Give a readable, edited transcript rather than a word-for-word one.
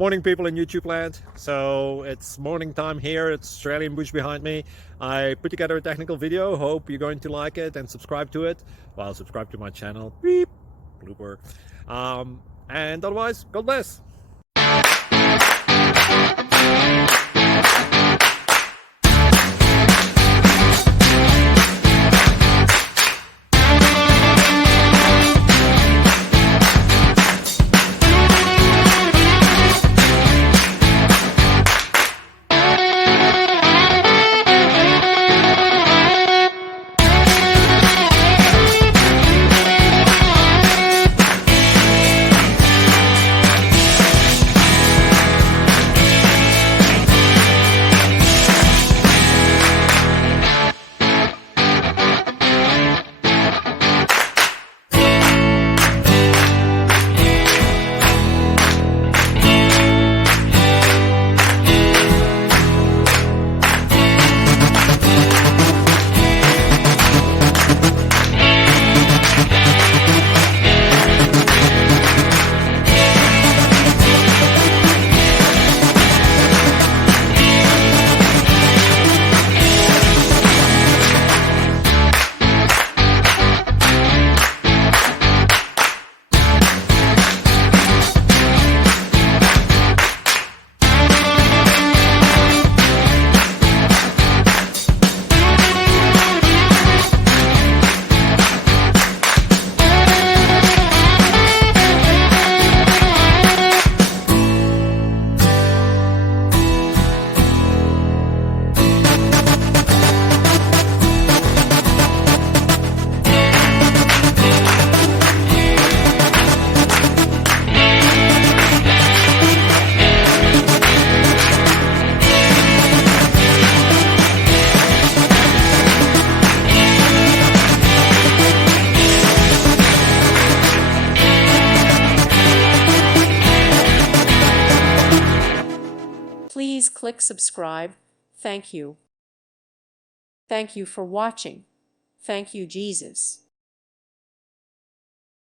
Morning, people in YouTube land. So it's morning time here. It's Australian bush behind me. I put together a technical video. Hope you're going to like it and subscribe to it. Well, subscribe to my channel. Beep. Blooper. And otherwise, God bless. Please click subscribe. Thank you. Thank you for watching. Thank you, Jesus.